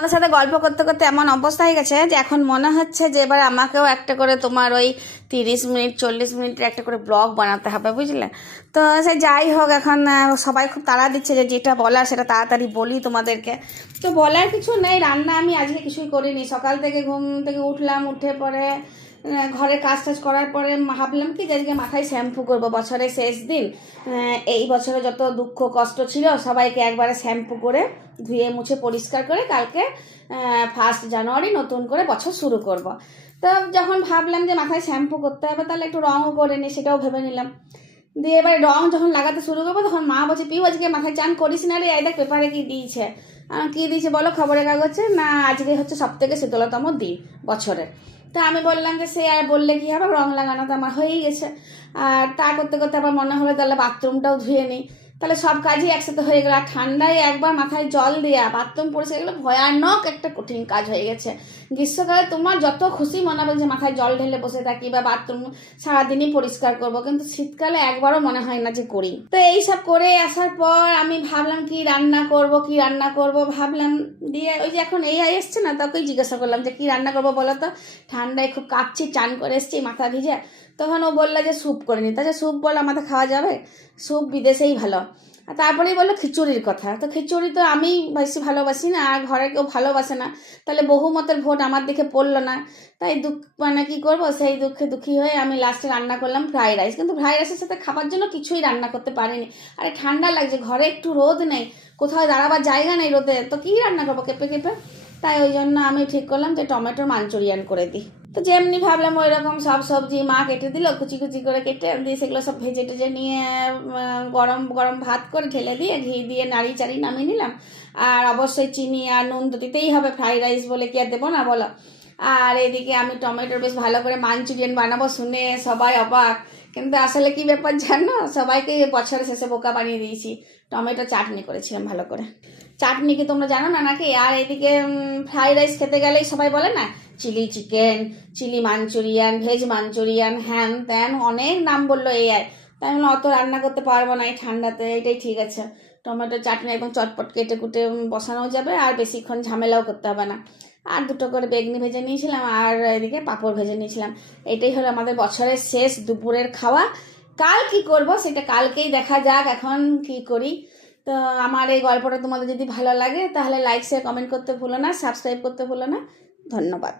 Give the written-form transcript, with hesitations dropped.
তোমাদের সাথে গল্প করতে করতে এমন অবস্থা হয়ে গেছে যে এখন মনে হচ্ছে যে এবার আমাকেও একটা করে তোমার ওই 30 মিনিট 40 মিনিটের একটা করে ব্লগ বানাতে হবে, বুঝলে? তো সে যাই হোক, এখন সবাই খুব তাড়া দিচ্ছে যে যেটা বলার সেটা তাড়াতাড়ি বলি তোমাদেরকে। তো বলার কিছু নেই, রান্না আমি আজকে কিছুই করিনি। সকাল থেকে ঘুম থেকে উঠলাম, উঠে পরে ঘরের কাজ টাজ করার পরে ভাবলাম কি যে আজকে মাথায় শ্যাম্পু করবো, বছরের শেষ দিন। এই বছরে যত দুঃখ কষ্ট ছিল সবাইকে একবারে শ্যাম্পু করে ধুয়ে মুছে পরিষ্কার করে কালকে 1 জানুয়ারি নতুন করে বছর শুরু করব। তো যখন ভাবলাম যে মাথায় শ্যাম্পু করতে হবে তাহলে একটু রঙও করে নিই, সেটাও ভেবে নিলাম। দিয়ে এবার রং যখন লাগাতে শুরু করবো তখন মা বলছে, পিউ আজকে মাথায় চান করিস না রে, এই দেখ পেপারে কি দিয়েছে। কী দিয়েছে বলো খবরের কাগজে? না, আজকে হচ্ছে সবথেকে শীতলতম দিন বছরে। তো আমি বললাম যে সে আর বললে কী হবে, রং লাগানো তো আমার হয়েই গেছে। আর তা করতে করতে আবার মনে হলো তাহলে বাথরুমটাও ধুয়ে নিই, তাহলে সব কাজই একসাথে হয়ে গেল। আর ঠান্ডায় একবার মাথায় জল দেওয়া বাথরুম পরিষ্কার গেলো, ভয়ানক একটা কঠিন কাজ হয়ে গেছে। গ্রীষ্মকালে তোমার যত খুশি মনে হবে যে মাথায় জল ঢেলে বসে থাকি বা বাথরুম সারাদিনই পরিষ্কার করব, কিন্তু শীতকালে একবারও মনে হয় না যে করি। তো এইসব করে আসার পর আমি ভাবলাম কি রান্না করব ভাবলাম। দিয়ে ওই যে এখন এই এসছে না, তাকেই জিজ্ঞাসা করলাম যে কি রান্না করবো বলো তো, ঠান্ডায় খুব কাঁপছি, চান করে এসছি মাথা ভিজে। তখন ও বললো যে স্যুপ করে নি। তাহলে স্যুপ বলো আমাদের খাওয়া যাবে, স্যুপ বিদেশেই ভালো। আর তারপরেই বললো খিচুড়ির কথা। তো খিচুড়ি তো আমি বেশি ভালোবাসি না, আর ঘরে কেউ ভালোবাসে না, তাহলে বহুমতের ভোট আমার দিকে পড়লো না। তাই মানে কী করবো, সেই দুঃখে দুঃখী হয়ে আমি লাস্টে রান্না করলাম ফ্রাইড রাইস। কিন্তু ফ্রাইড রাইসের সাথে খাবার জন্য কিছুই রান্না করতে পারিনি। আরে ঠান্ডা লাগছে, ঘরে একটু রোদ নেই, কোথাও দাঁড়াবার জায়গা নেই রোদে, তো কী রান্না করবো কেঁপে কেঁপে। তাই ওই জন্য আমি ঠিক করলাম যে টমেটোর মাঞ্চুরিয়ান করে দিই। তো যেমনি ভাবলাম ওই রকম সব সবজি মা কেটে দিল, কুচি কুচি করে কেটে দিয়ে সেগুলো সব ভেজে টেজে নিয়ে গরম গরম ভাত করে ঢেলে দিয়ে ঘি দিয়ে নাড়ি চাড়ি নামিয়ে নিলাম। আর অবশ্যই চিনি আর নুন তো দিতেই হবে, ফ্রাইড রাইস বলে কি আর দেবো না বলো। আর এদিকে আমি টমেটোর বেশ ভালো করে মাঞ্চুরিয়ান বানাবো শুনে সবাই অবাক, কিন্তু আসলে কি ব্যাপার জানো, সবাইকে বছরের শেষে বোকা বানিয়ে দিয়েছি। টমেটো চাটনি করেছিলাম ভালো করে। চাটনি কি তোমরা জানো না নাকি? আর এদিকে ফ্রাইড রাইস খেতে গেলেই সবাই বলে না chilli chicken, chilli Manchurian, veg Manchurian, হ্যান ত্যান অনেক নাম বললো এই আর। তাই আমি অত রান্না করতে পারবো না এই ঠান্ডাতে, এটাই ঠিক আছে। টমেটো চাটনি একদম চটপট কেটে কুটে বসানো যাবে, আর বেশিক্ষণ ঝামেলাও করতে হবে না। আর 2টো করে বেগনি ভেজে নিয়েছিলাম, আর এদিকে পাঁপড় ভেজে নিয়েছিলাম। এটাই হলো আমাদের বছরের শেষ দুপুরের খাওয়া। কাল কি করব সেটা কালকেই দেখা যাক, এখন কি করি। তো আমার এই গল্পটা তোমাদের যদি ভালো লাগে তাহলে লাইক শেয়ার কমেন্ট করতে ভুলো না, সাবস্ক্রাইব করতে ভুলো না। ধন্যবাদ।